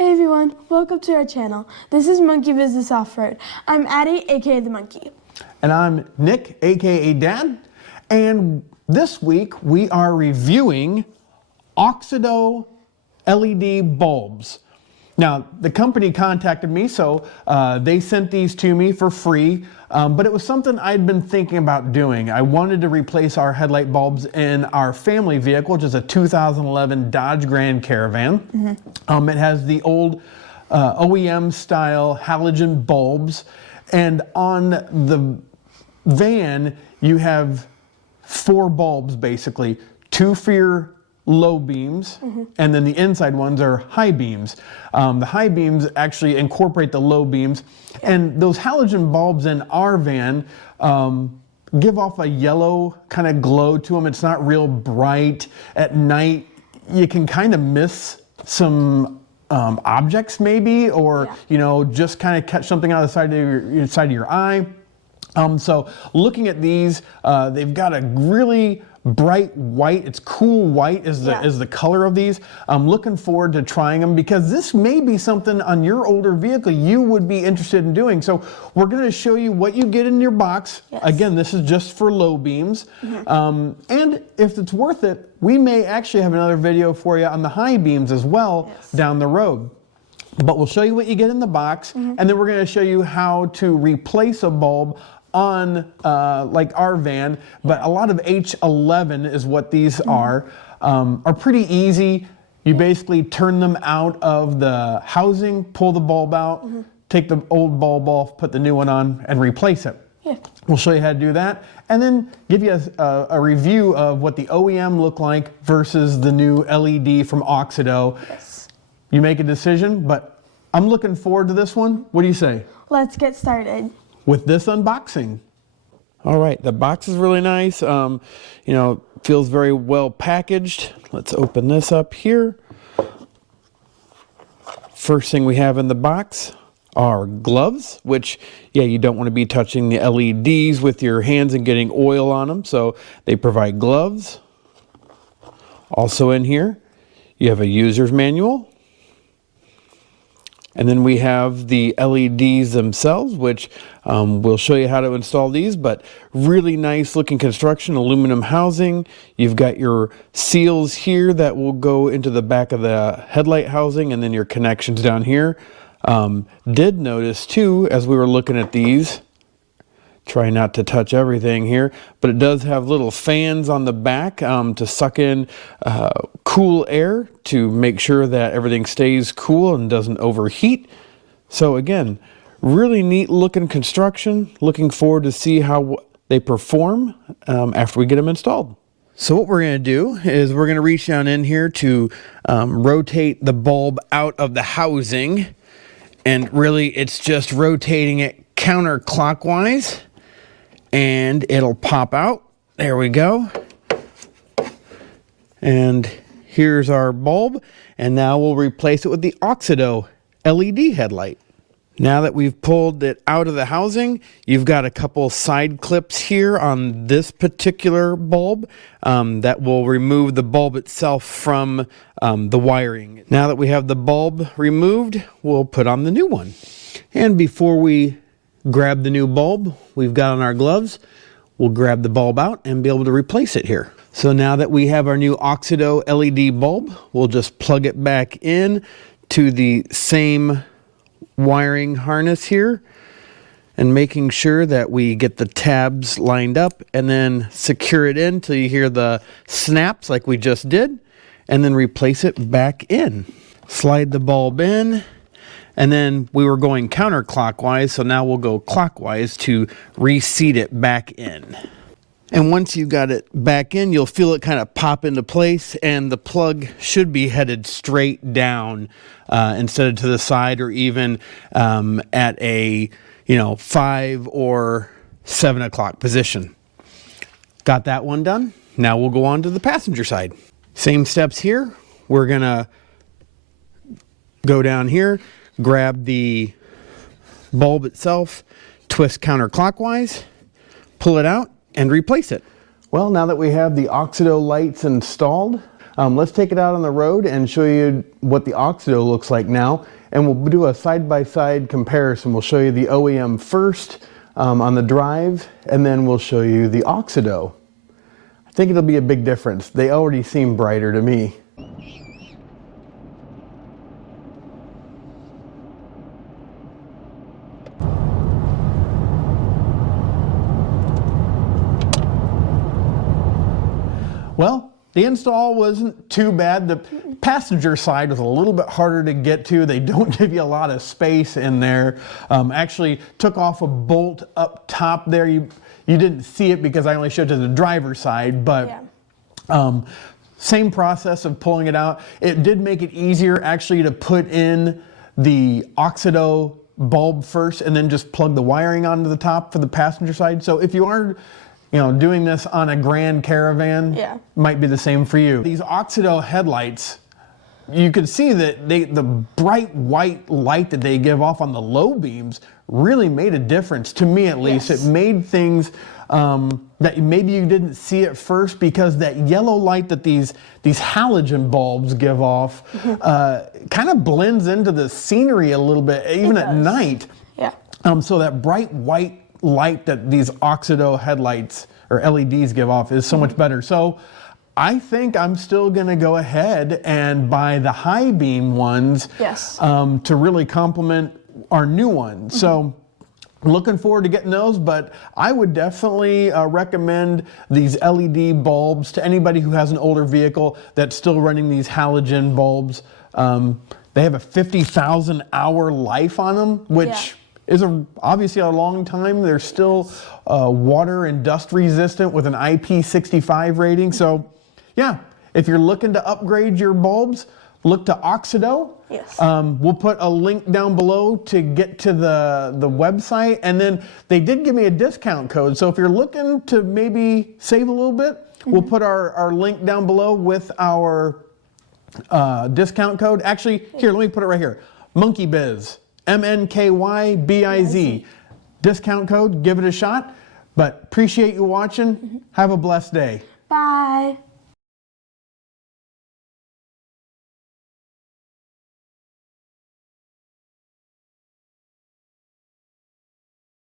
Hey everyone, welcome to our channel. This is Monkey Business Off-Road. I'm Addie, aka The Monkey. And I'm Nick, aka Dad. And this week we are reviewing Auxito LED bulbs. Now, the company contacted me, so they sent these to me for free, but it was something I'd been thinking about doing. I wanted to replace our headlight bulbs in our family vehicle, which is a 2011 Dodge Grand Caravan. It has the old OEM style halogen bulbs, and on the van you have 4 bulbs basically, 2 for your low beams, and then the inside ones are high beams. The high beams actually incorporate the low beams, and those halogen bulbs in our van give off a yellow kind of glow to them. It's not real bright. At night you can kind of miss some objects maybe, or you know, just kind of catch something out of the side of your eye. So looking at these, they've got a really bright white. It's cool white is the color of these. I'm looking forward to trying them because this may be something on your older vehicle you would be interested in doing. So we're going to show you what you get in your box. Again, this is just for low beams. And if it's worth it, we may actually have another video for you on the high beams as well down the road. But we'll show you what you get in the box, and then we're going to show you how to replace a bulb on like our van. But a lot of H11 is what these are pretty easy. You basically turn them out of the housing, pull the bulb out, take the old bulb off, put the new one on, and replace it. We'll show you how to do that, and then give you a review of what the OEM look like versus the new LED from Auxito. You make a decision, but I'm looking forward to this one. What do you say? Let's get started with this unboxing. All right, the box is really nice. You know, feels very well packaged. Let's open this up here. First thing we have in the box are gloves, which, yeah, you don't want to be touching the LEDs with your hands and getting oil on them, so they provide gloves. Also in here, you have a user's manual. And then we have the LEDs themselves, which we'll show you how to install these, but really nice looking construction, aluminum housing. You've got your seals here that will go into the back of the headlight housing, and then your connections down here. Did notice too, as we were looking at these, try not to touch everything here, but it does have little fans on the back to suck in cool air to make sure that everything stays cool and doesn't overheat. So again, really neat looking construction. Looking forward to see how they perform after we get them installed. So what we're going to do is we're going to reach down in here to rotate the bulb out of the housing, and really it's just rotating it counterclockwise. And it'll pop out. There we go. And here's our bulb. And now we'll replace it with the Auxito LED headlight. Now that we've pulled it out of the housing, you've got a couple side clips here on this particular bulb that will remove the bulb itself from the wiring. Now that we have the bulb removed, we'll put on the new one. And before we grab the new bulb we've got on our gloves, we'll grab the bulb out and be able to replace it here. So now that we have our new Auxito LED bulb, we'll just plug it back in to the same wiring harness here, and making sure that we get the tabs lined up, and then secure it in till you hear the snaps like we just did, and then replace it back in. Slide the bulb in. And then we were going counterclockwise, so now we'll go clockwise to reseat it back in. And once you've got it back in, you'll feel it kind of pop into place, and the plug should be headed straight down instead of to the side, or even at a 5 or 7 o'clock position. Got that one done. Now we'll go on to the passenger side. Same steps here. We're gonna go down here, grab the bulb itself, twist counterclockwise, pull it out, and replace it. Well, now that we have the Auxito lights installed, let's take it out on the road and show you what the Auxito looks like now. And we'll do a side-by-side comparison. We'll show you the OEM first on the drive, and then we'll show you the Auxito. I think it'll be a big difference. They already seem brighter to me. Well, the install wasn't too bad. The passenger side was a little bit harder to get to. They don't give you a lot of space in there. Actually took off a bolt up top there. You didn't see it because I only showed you the driver's side, but same process of pulling it out. It did make it easier actually to put in the Auxito bulb first and then just plug the wiring onto the top for the passenger side. So if you are doing this on a Grand Caravan, might be the same for you. These Auxito headlights, you could see that the bright white light that they give off on the low beams really made a difference, to me at least. It made things that maybe you didn't see at first, because that yellow light that these halogen bulbs give off kind of blends into the scenery a little bit, even at night. So that bright white light that these Auxito headlights or LEDs give off is so much better. So I think I'm still going to go ahead and buy the high beam ones to really complement our new ones. So looking forward to getting those, but I would definitely recommend these LED bulbs to anybody who has an older vehicle that's still running these halogen bulbs. They have a 50,000 hour life on them, which is obviously a long time. They're still water and dust resistant with an IP65 rating. So yeah, if you're looking to upgrade your bulbs, look to Auxito. We'll put a link down below to get to the website. And then they did give me a discount code. So if you're looking to maybe save a little bit, we'll put our link down below with our discount code. Actually, here, let me put it right here. MonkeyBiz. MNKYBIZ. Discount code, give it a shot. But appreciate you watching. Have a blessed day. Bye.